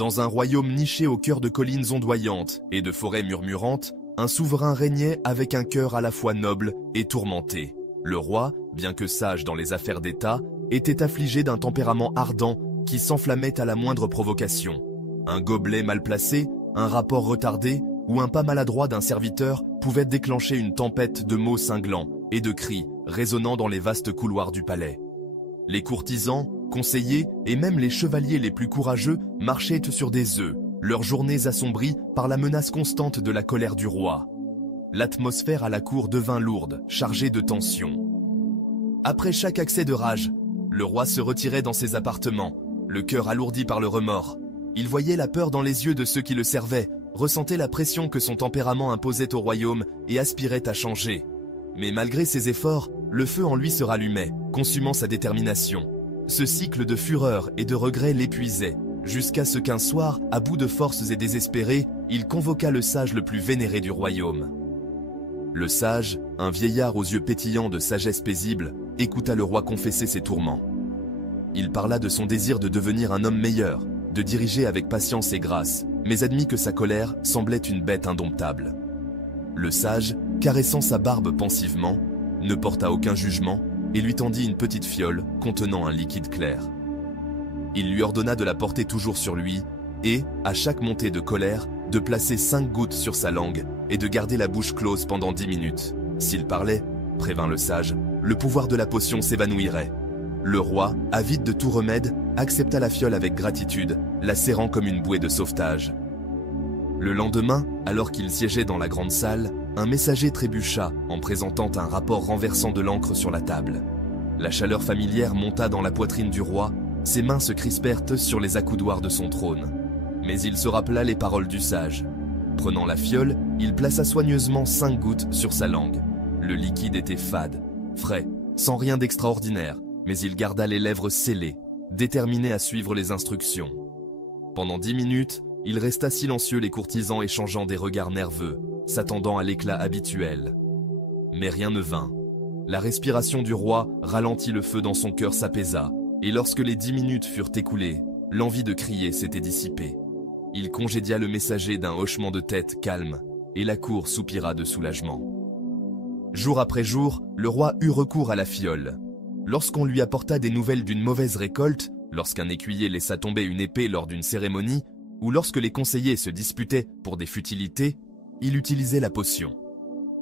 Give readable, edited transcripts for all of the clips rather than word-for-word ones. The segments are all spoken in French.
Dans un royaume niché au cœur de collines ondoyantes et de forêts murmurantes, un souverain régnait avec un cœur à la fois noble et tourmenté. Le roi, bien que sage dans les affaires d'État, était affligé d'un tempérament ardent qui s'enflammait à la moindre provocation. Un gobelet mal placé, un rapport retardé ou un pas maladroit d'un serviteur pouvait déclencher une tempête de mots cinglants et de cris résonnant dans les vastes couloirs du palais. Les courtisans, conseillers et même les chevaliers les plus courageux marchaient sur des œufs, leurs journées assombries par la menace constante de la colère du roi. L'atmosphère à la cour devint lourde, chargée de tension. Après chaque accès de rage, le roi se retirait dans ses appartements, le cœur alourdi par le remords. Il voyait la peur dans les yeux de ceux qui le servaient, ressentait la pression que son tempérament imposait au royaume et aspirait à changer. Mais malgré ses efforts, le feu en lui se rallumait, consumant sa détermination. Ce cycle de fureur et de regret l'épuisait, jusqu'à ce qu'un soir, à bout de forces et désespéré, il convoqua le sage le plus vénéré du royaume. Le sage, un vieillard aux yeux pétillants de sagesse paisible, écouta le roi confesser ses tourments. Il parla de son désir de devenir un homme meilleur, de diriger avec patience et grâce, mais admit que sa colère semblait une bête indomptable. Le sage, caressant sa barbe pensivement, ne porta aucun jugement et lui tendit une petite fiole contenant un liquide clair. Il lui ordonna de la porter toujours sur lui et, à chaque montée de colère, de placer 5 gouttes sur sa langue et de garder la bouche close pendant 10 minutes. S'il parlait, prévint le sage, le pouvoir de la potion s'évanouirait. Le roi, avide de tout remède, accepta la fiole avec gratitude, la serrant comme une bouée de sauvetage. Le lendemain, alors qu'il siégeait dans la grande salle, un messager trébucha en présentant un rapport renversant de l'encre sur la table. La chaleur familière monta dans la poitrine du roi, ses mains se crispèrent sur les accoudoirs de son trône. Mais il se rappela les paroles du sage. Prenant la fiole, il plaça soigneusement 5 gouttes sur sa langue. Le liquide était fade, frais, sans rien d'extraordinaire, mais il garda les lèvres scellées, déterminé à suivre les instructions. Pendant 10 minutes, il resta silencieux, les courtisans échangeant des regards nerveux, s'attendant à l'éclat habituel. Mais rien ne vint. La respiration du roi ralentit, le feu dans son cœur s'apaisa, et lorsque les 10 minutes furent écoulées, l'envie de crier s'était dissipée. Il congédia le messager d'un hochement de tête calme, et la cour soupira de soulagement. Jour après jour, le roi eut recours à la fiole. Lorsqu'on lui apporta des nouvelles d'une mauvaise récolte, lorsqu'un écuyer laissa tomber une épée lors d'une cérémonie, ou lorsque les conseillers se disputaient pour des futilités, il utilisait la potion.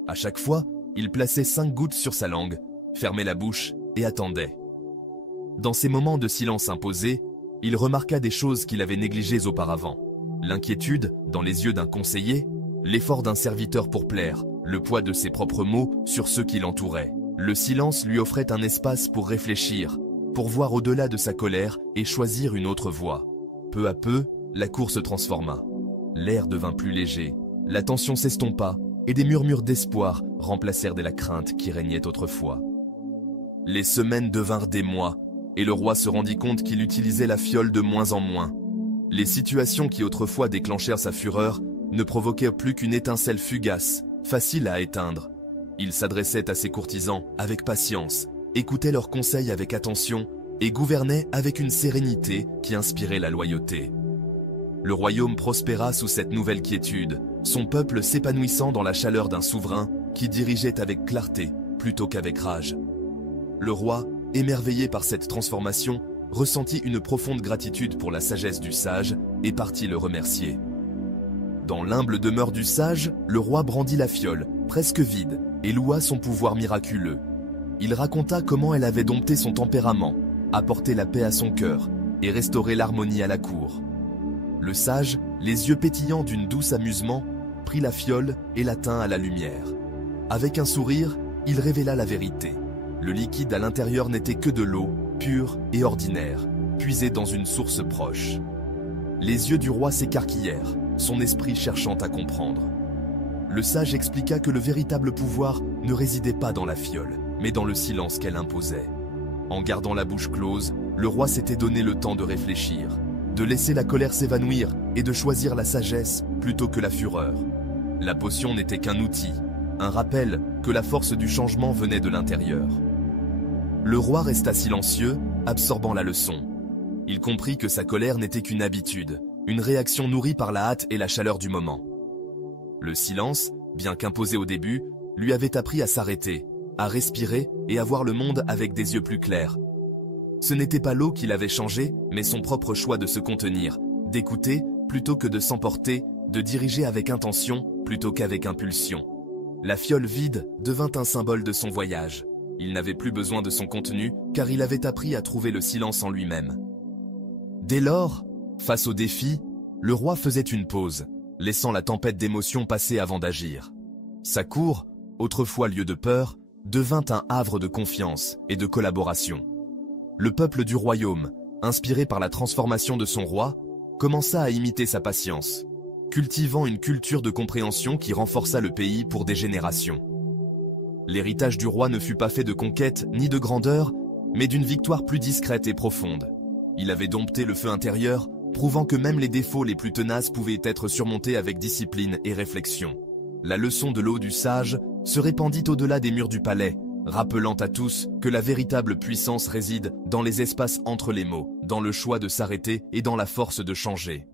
À chaque fois, il plaçait 5 gouttes sur sa langue, fermait la bouche et attendait. Dans ces moments de silence imposé, il remarqua des choses qu'il avait négligées auparavant. L'inquiétude dans les yeux d'un conseiller, l'effort d'un serviteur pour plaire, le poids de ses propres mots sur ceux qui l'entouraient. Le silence lui offrait un espace pour réfléchir, pour voir au-delà de sa colère et choisir une autre voie. Peu à peu, la cour se transforma. L'air devint plus léger, la tension s'estompa et des murmures d'espoir remplacèrent de la crainte qui régnait autrefois. Les semaines devinrent des mois et le roi se rendit compte qu'il utilisait la fiole de moins en moins. Les situations qui autrefois déclenchèrent sa fureur ne provoquèrent plus qu'une étincelle fugace, facile à éteindre. Il s'adressait à ses courtisans avec patience, écoutait leurs conseils avec attention et gouvernait avec une sérénité qui inspirait la loyauté. Le royaume prospéra sous cette nouvelle quiétude, son peuple s'épanouissant dans la chaleur d'un souverain qui dirigeait avec clarté plutôt qu'avec rage. Le roi, émerveillé par cette transformation, ressentit une profonde gratitude pour la sagesse du sage et partit le remercier. Dans l'humble demeure du sage, le roi brandit la fiole, presque vide, et loua son pouvoir miraculeux. Il raconta comment elle avait dompté son tempérament, apporté la paix à son cœur et restauré l'harmonie à la cour. Le sage, les yeux pétillants d'une douce amusement, prit la fiole et la tint à la lumière. Avec un sourire, il révéla la vérité. Le liquide à l'intérieur n'était que de l'eau, pure et ordinaire, puisée dans une source proche. Les yeux du roi s'écarquillèrent, son esprit cherchant à comprendre. Le sage expliqua que le véritable pouvoir ne résidait pas dans la fiole, mais dans le silence qu'elle imposait. En gardant la bouche close, le roi s'était donné le temps de réfléchir, de laisser la colère s'évanouir et de choisir la sagesse plutôt que la fureur. La potion n'était qu'un outil, un rappel que la force du changement venait de l'intérieur. Le roi resta silencieux, absorbant la leçon. Il comprit que sa colère n'était qu'une habitude, une réaction nourrie par la hâte et la chaleur du moment. Le silence, bien qu'imposé au début, lui avait appris à s'arrêter, à respirer et à voir le monde avec des yeux plus clairs. Ce n'était pas l'eau qui l'avait changé, mais son propre choix de se contenir, d'écouter plutôt que de s'emporter, de diriger avec intention plutôt qu'avec impulsion. La fiole vide devint un symbole de son voyage. Il n'avait plus besoin de son contenu car il avait appris à trouver le silence en lui-même. Dès lors, face au défi, le roi faisait une pause, laissant la tempête d'émotions passer avant d'agir. Sa cour, autrefois lieu de peur, devint un havre de confiance et de collaboration. Le peuple du royaume, inspiré par la transformation de son roi, commença à imiter sa patience, cultivant une culture de compréhension qui renforça le pays pour des générations. L'héritage du roi ne fut pas fait de conquêtes ni de grandeur, mais d'une victoire plus discrète et profonde. Il avait dompté le feu intérieur, prouvant que même les défauts les plus tenaces pouvaient être surmontés avec discipline et réflexion. La leçon de l'eau du sage se répandit au-delà des murs du palais, rappelant à tous que la véritable puissance réside dans les espaces entre les mots, dans le choix de s'arrêter et dans la force de changer.